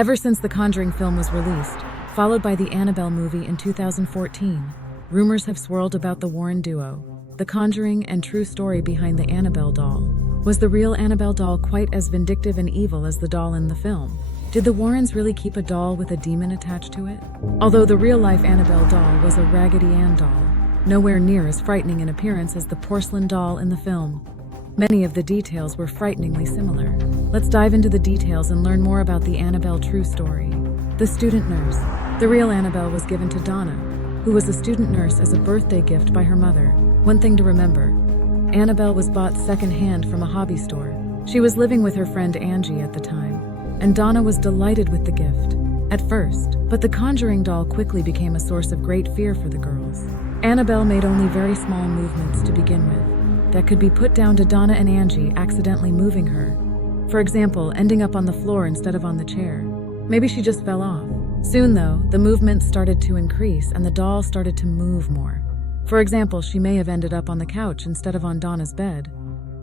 Ever since the Conjuring film was released, followed by the Annabelle movie in 2014, rumors have swirled about the Warren duo, the Conjuring and true story behind the Annabelle doll. Was the real Annabelle doll quite as vindictive and evil as the doll in the film? Did the Warrens really keep a doll with a demon attached to it? Although the real-life Annabelle doll was a Raggedy Ann doll, nowhere near as frightening in appearance as the porcelain doll in the film, many of the details were frighteningly similar. Let's dive into the details and learn more about the Annabelle true story. The student nurse. The real Annabelle was given to Donna, who was a student nurse, as a birthday gift by her mother. One thing to remember, Annabelle was bought second-hand from a hobby store. She was living with her friend Angie at the time, and Donna was delighted with the gift at first, but the Conjuring doll quickly became a source of great fear for the girls. Annabelle made only very small movements to begin with that could be put down to Donna and Angie accidentally moving her. For example, ending up on the floor instead of on the chair. Maybe she just fell off. Soon, though, the movements started to increase and the doll started to move more. For example, she may have ended up on the couch instead of on Donna's bed,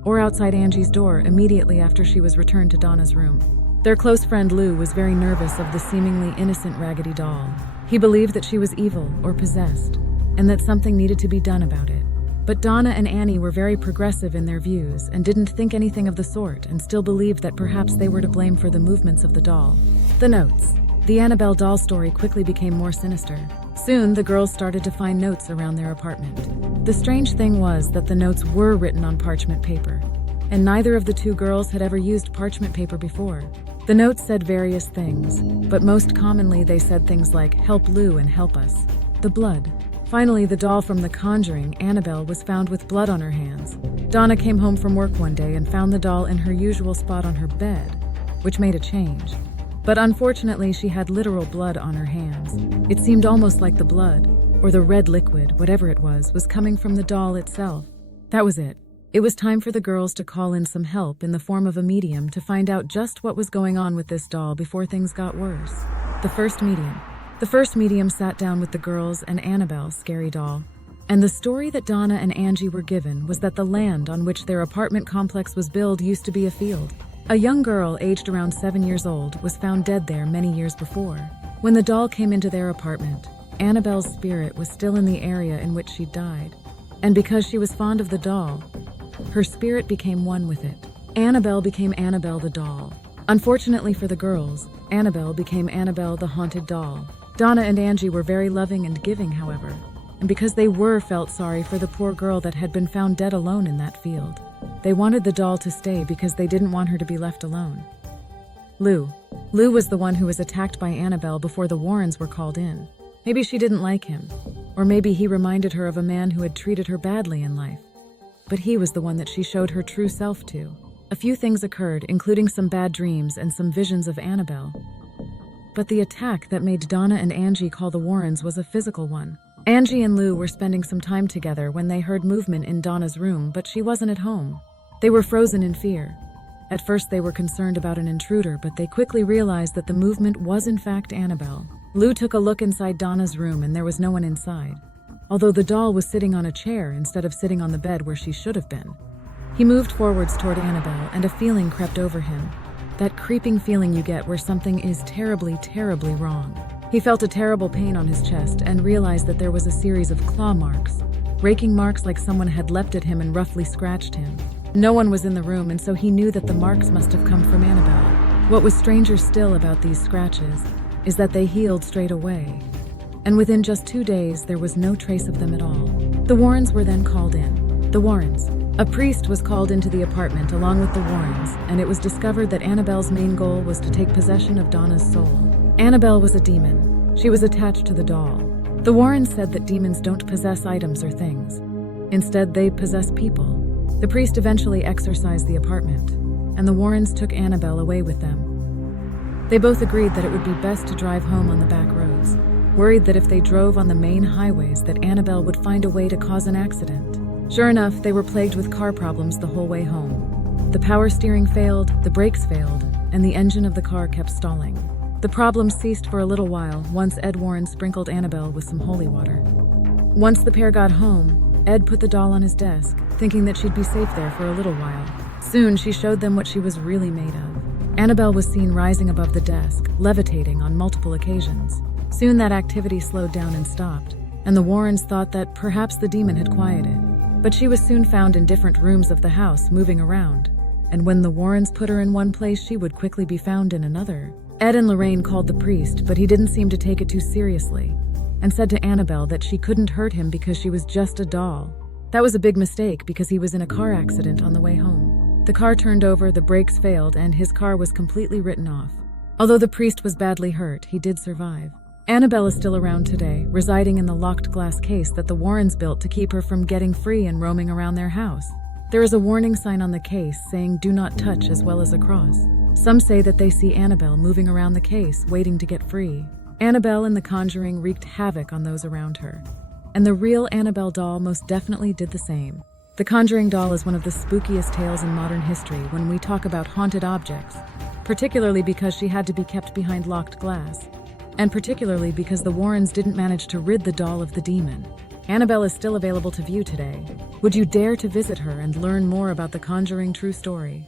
or outside Angie's door immediately after she was returned to Donna's room. Their close friend Lou was very nervous of the seemingly innocent Raggedy doll. He believed that she was evil or possessed, and that something needed to be done about it. But Donna and Annie were very progressive in their views and didn't think anything of the sort, and still believed that perhaps they were to blame for the movements of the doll. The notes. The Annabelle doll story quickly became more sinister. Soon, the girls started to find notes around their apartment. The strange thing was that the notes were written on parchment paper, and neither of the two girls had ever used parchment paper before. The notes said various things, but most commonly they said things like, "Help Lou and help us." The blood. Finally, the doll from The Conjuring, Annabelle, was found with blood on her hands. Donna came home from work one day and found the doll in her usual spot on her bed, which made a change. But unfortunately, she had literal blood on her hands. It seemed almost like the blood, or the red liquid, whatever it was coming from the doll itself. That was it. It was time for the girls to call in some help in the form of a medium to find out just what was going on with this doll before things got worse. The first medium sat down with the girls and Annabelle's scary doll. And the story that Donna and Angie were given was that the land on which their apartment complex was built used to be a field. A young girl, aged around 7 years old, was found dead there many years before. When the doll came into their apartment, Annabelle's spirit was still in the area in which she died. And because she was fond of the doll, her spirit became one with it. Annabelle became Annabelle the doll. Unfortunately for the girls, Annabelle became Annabelle the haunted doll. Donna and Angie were very loving and giving, however, and because they felt sorry for the poor girl that had been found dead alone in that field. They wanted the doll to stay because they didn't want her to be left alone. Lou was the one who was attacked by Annabelle before the Warrens were called in. Maybe she didn't like him, or maybe he reminded her of a man who had treated her badly in life. But he was the one that she showed her true self to. A few things occurred, including some bad dreams and some visions of Annabelle. But the attack that made Donna and Angie call the Warrens was a physical one. Angie and Lou were spending some time together when they heard movement in Donna's room, but she wasn't at home. They were frozen in fear. At first they were concerned about an intruder, but they quickly realized that the movement was in fact Annabelle. Lou took a look inside Donna's room and there was no one inside, although the doll was sitting on a chair instead of sitting on the bed where she should have been. He moved forwards toward Annabelle and a feeling crept over him. That creeping feeling you get where something is terribly, terribly wrong. He felt a terrible pain on his chest and realized that there was a series of claw marks, raking marks like someone had leapt at him and roughly scratched him. No one was in the room, and so he knew that the marks must have come from Annabelle. What was stranger still about these scratches is that they healed straight away, and within just 2 days there was no trace of them at all. The Warrens were then called in. The Warrens. A priest was called into the apartment along with the Warrens, and it was discovered that Annabelle's main goal was to take possession of Donna's soul. Annabelle was a demon. She was attached to the doll. The Warrens said that demons don't possess items or things. Instead, they possess people. The priest eventually exorcised the apartment, and the Warrens took Annabelle away with them. They both agreed that it would be best to drive home on the back roads, worried that if they drove on the main highways that Annabelle would find a way to cause an accident. Sure enough, they were plagued with car problems the whole way home. The power steering failed, the brakes failed, and the engine of the car kept stalling. The problem ceased for a little while once Ed Warren sprinkled Annabelle with some holy water. Once the pair got home, Ed put the doll on his desk, thinking that she'd be safe there for a little while. Soon, she showed them what she was really made of. Annabelle was seen rising above the desk, levitating on multiple occasions. Soon that activity slowed down and stopped, and the Warrens thought that perhaps the demon had quieted. But she was soon found in different rooms of the house, moving around. And when the Warrens put her in one place, she would quickly be found in another. Ed and Lorraine called the priest, but he didn't seem to take it too seriously, and said to Annabelle that she couldn't hurt him because she was just a doll. That was a big mistake because he was in a car accident on the way home. The car turned over, the brakes failed, and his car was completely written off. Although the priest was badly hurt, he did survive. Annabelle is still around today, residing in the locked glass case that the Warrens built to keep her from getting free and roaming around their house. There is a warning sign on the case saying "Do not touch" as well as a cross. Some say that they see Annabelle moving around the case, waiting to get free. Annabelle in The Conjuring wreaked havoc on those around her, and the real Annabelle doll most definitely did the same. The Conjuring doll is one of the spookiest tales in modern history when we talk about haunted objects, particularly because she had to be kept behind locked glass, and particularly because the Warrens didn't manage to rid the doll of the demon. Annabelle is still available to view today. Would you dare to visit her and learn more about The Conjuring true story?